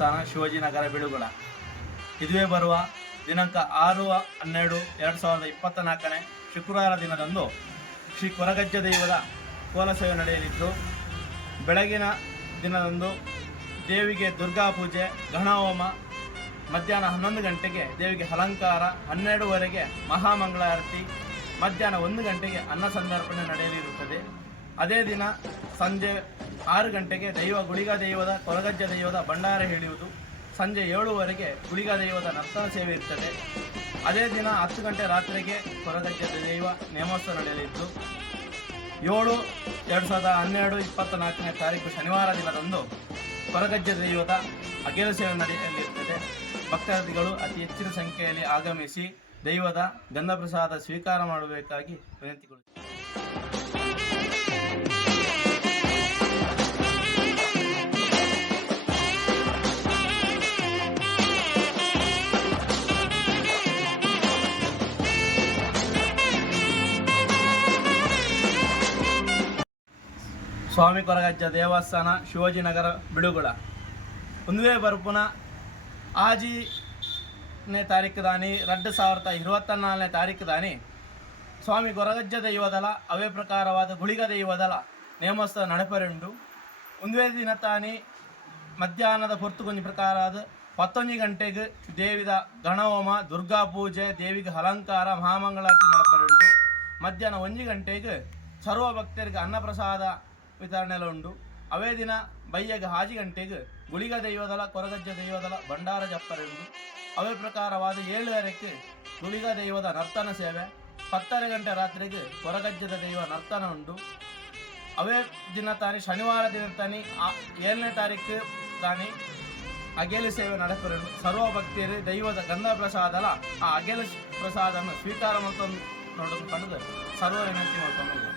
ದೇವಸ್ಥಾನ ಶಿವಾಜಿನಗರ ಬಿಳುಗುಳ. ಇದುವೇ ಬರುವ ದಿನಾಂಕ 6/12/2024 ಶುಕ್ರವಾರ ದಿನದಂದು ಶ್ರೀ ಕೊರಗಜ್ಜ ದೈವದ ಕೋಲ ಸೇವೆ ನಡೆಯಲಿದ್ದು, ಬೆಳಗಿನ ದಿನದಂದು ದೇವಿಗೆ ದುರ್ಗಾ ಪೂಜೆ, ಗಣಹೋಮ, ಮಧ್ಯಾಹ್ನ 11 ಗಂಟೆಗೆ ದೇವಿಗೆ ಅಲಂಕಾರ, 12ವರೆಗೆ ಮಹಾಮಂಗಳಾರತಿ, ಮಧ್ಯಾಹ್ನ 1 ಗಂಟೆಗೆ ಅನ್ನ ಸಂತರ್ಪಣೆ ನಡೆಯಲಿರುತ್ತದೆ. ಅದೇ ದಿನ ಸಂಜೆ 6 ಗಂಟೆಗೆ ಗುಳಿಗ ದೈವದ ಕೊರಗಜ್ಜ ದೈವದ ಭಂಡಾರ ಹೇಳುವುದು. ಸಂಜೆ 7ವರೆಗೆ ಗುಳಿಗ ದೈವದ ನರ್ತನ ಸೇವೆ ಇರ್ತದೆ. ಅದೇ ದಿನ 10 ಗಂಟೆ ರಾತ್ರಿಗೆ ಕೊರಗಜ್ಜ ದೈವ ನೇಮೋತ್ಸವ ನಡೆಯಲಿದ್ದು, 7/12/2024 ಶನಿವಾರ ದಿನದಂದು ಕೊರಗಜ್ಜ ದೈವದ ಅಗೇಲು ಸೇವೆ ನಡೆಯಲಿರುತ್ತದೆ. ಭಕ್ತಾದಿಗಳು ಅತಿ ಹೆಚ್ಚಿನ ಸಂಖ್ಯೆಯಲ್ಲಿ ಆಗಮಿಸಿ ದೈವದ ಗಂಧಪ್ರಸಾದ ಸ್ವೀಕಾರ ಮಾಡಬೇಕಾಗಿ ವಿನಂತಿಗೊಳ್ಳುತ್ತೇವೆ. ಸ್ವಾಮಿ ಕೊರಗಜ್ಜ ದೇವಸ್ಥಾನ ಶಿವಾಜಿನಗರ ಬಿಳುಗುಳ. ಒಂದುವೇ ಬರುಪುನ ಆಜಿನೇ ತಾರೀಕು ದಾನಿ 2024 ತಾರೀಕು ದಾನಿ ಸ್ವಾಮಿ ಕೊರಗಜ್ಜ ದೈವದಲ ಅವೇ ಪ್ರಕಾರವಾದ ಗುಳಿಗ ದೈವದಲ ನೇಮೋತ್ಸವ ನಡೆಪರೆಂಡು. ಒಂದುವೇ ದಿನ ತಾನಿ ಮಧ್ಯಾಹ್ನದ ಪೊರ್ತುಕೊಂಜಿ ಪ್ರಕಾರದ 11 ಗಂಟೆಗೆ ದೇವಿದ ಗಣಹೋಮ, ದುರ್ಗಾ ಪೂಜೆ, ದೇವಿಗೆ ಅಲಂಕಾರ, ಮಹಾಮಂಗಳಾರತಿ ನಡೆಪರೆಂಡು. ಮಧ್ಯಾಹ್ನ 1 ಗಂಟೆಗೆ ಸರ್ವ ಭಕ್ತರಿಗೆ ಅನ್ನಪ್ರಸಾದ ವಿತರಣೆ ಉಂಡು. ಅವೇ ದಿನ ಬಯ್ಯಗೆ 6 ಗಂಟೆಗೆ ಗುಳಿಗ ದೈವದಲ ಕೊರಗಜ್ಜ ದೈವದಲ ಭಂಡಾರ ಜಪ್ಪರೆಂಡು. ಅವೇ ಪ್ರಕಾರವಾದ 7ವರೆಗೆ ಗುಳಿಗ ದೈವದ ನರ್ತನ ಸೇವೆ, 10 ಗಂಟೆ ರಾತ್ರಿಗೆ ಕೊರಗಜ್ಜದ ದೈವ ನರ್ತನ ಉಂಡು. ಅವೇ ದಿನ ತಾನಿ ಶನಿವಾರ ದಿನ ತಾನಿ 7ನೇ ತಾರೀಕು ತಾನಿ ಅಗೇಲು ಸೇವೆ ನಡೆಪರೆಂಡು. ಸರ್ವ ಭಕ್ತಿಯರು ದೈವದ ಗಂಧ ಪ್ರಸಾದಲ ಆ ಅಗೇಲು ಪ್ರಸಾದನ್ನು ಸ್ವೀಕಾರ ಮಾಡ್ಕೊಂಡು ನೋಡೋದು ಕಂಡು ಸರ್ವ ವಿನಂತಿ ಮಾಡ್ಕೊಂಡು